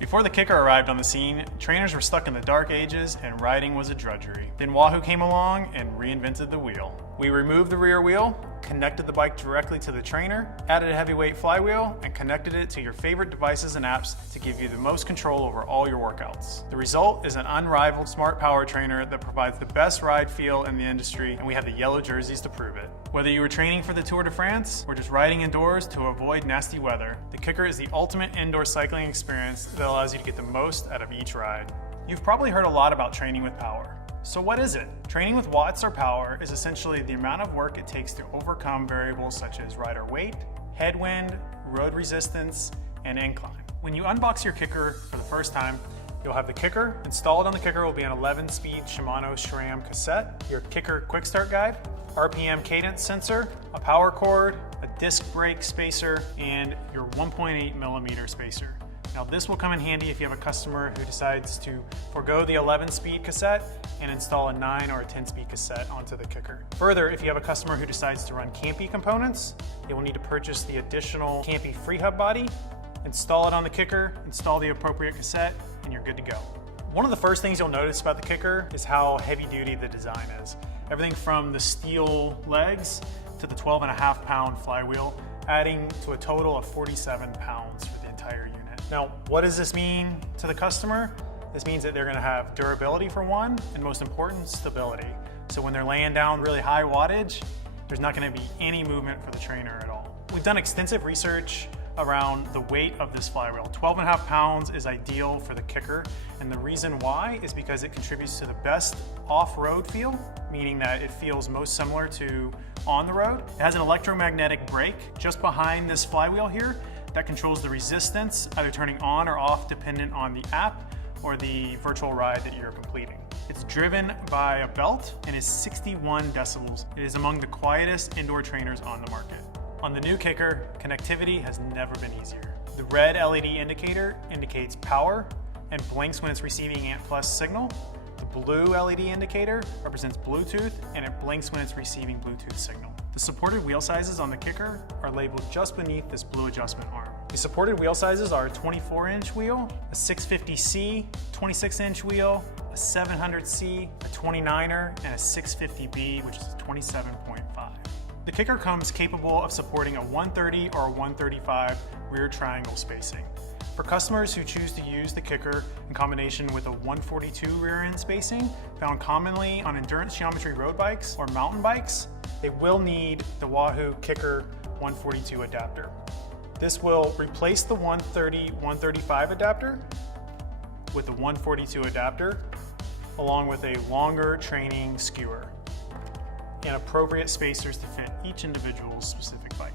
Before the KICKR arrived on the scene, trainers were stuck in the dark ages and riding was a drudgery. Then Wahoo came along and reinvented the wheel. We removed the rear wheel, connected the bike directly to the trainer, added a heavyweight flywheel, and connected it to your favorite devices and apps to give you the most control over all your workouts. The result is an unrivaled smart power trainer that provides the best ride feel in the industry, and we have the yellow jerseys to prove it. Whether you were training for the Tour de France or just riding indoors to avoid nasty weather, the KICKR is the ultimate indoor cycling experience that allows you to get the most out of each ride. You've probably heard a lot about training with power. So what is it? Training with watts or power is essentially the amount of work it takes to overcome variables such as rider weight, headwind, road resistance, and incline. When you unbox your KICKR for the first time, you'll have the KICKR. Installed on the KICKR will be an 11-speed Shimano SRAM cassette, your KICKR quick start guide, RPM cadence sensor, a power cord, a disc brake spacer, and your 1.8mm spacer. Now this will come in handy if you have a customer who decides to forego the 11-speed cassette and install a 9 or a 10-speed cassette onto the KICKR. Further, if you have a customer who decides to run Campy components, they will need to purchase the additional Campy free hub body, install it on the KICKR, install the appropriate cassette, and you're good to go. One of the first things you'll notice about the KICKR is how heavy duty the design is. Everything from the steel legs to the 12.5-pound flywheel, adding to a total of 47 pounds for the entire unit. Now, what does this mean to the customer? This means that they're gonna have durability for one, and most important, stability. So when they're laying down really high wattage, there's not gonna be any movement for the trainer at all. We've done extensive research around the weight of this flywheel. 12.5 pounds is ideal for the KICKR, and the reason why is because it contributes to the best off-road feel, meaning that it feels most similar to on the road. It has an electromagnetic brake just behind this flywheel here that controls the resistance, either turning on or off dependent on the app or the virtual ride that you're completing. It's driven by a belt and is 61 decibels. It is among the quietest indoor trainers on the market. On the new KICKR, connectivity has never been easier. The red LED indicator indicates power and blinks when it's receiving ANT+ signal. The blue LED indicator represents Bluetooth and it blinks when it's receiving Bluetooth signal. The supported wheel sizes on the KICKR are labeled just beneath this blue adjustment arm. The supported wheel sizes are a 24-inch wheel, a 650C, 26-inch wheel, a 700C, a 29er, and a 650B, which is a 27.5. The KICKR comes capable of supporting a 130 or a 135 rear triangle spacing. For customers who choose to use the KICKR in combination with a 142 rear end spacing, found commonly on endurance geometry road bikes or mountain bikes, they will need the Wahoo KICKR 142 adapter. This will replace the 130-135 adapter with the 142 adapter, along with a longer training skewer and appropriate spacers to fit each individual's specific bike.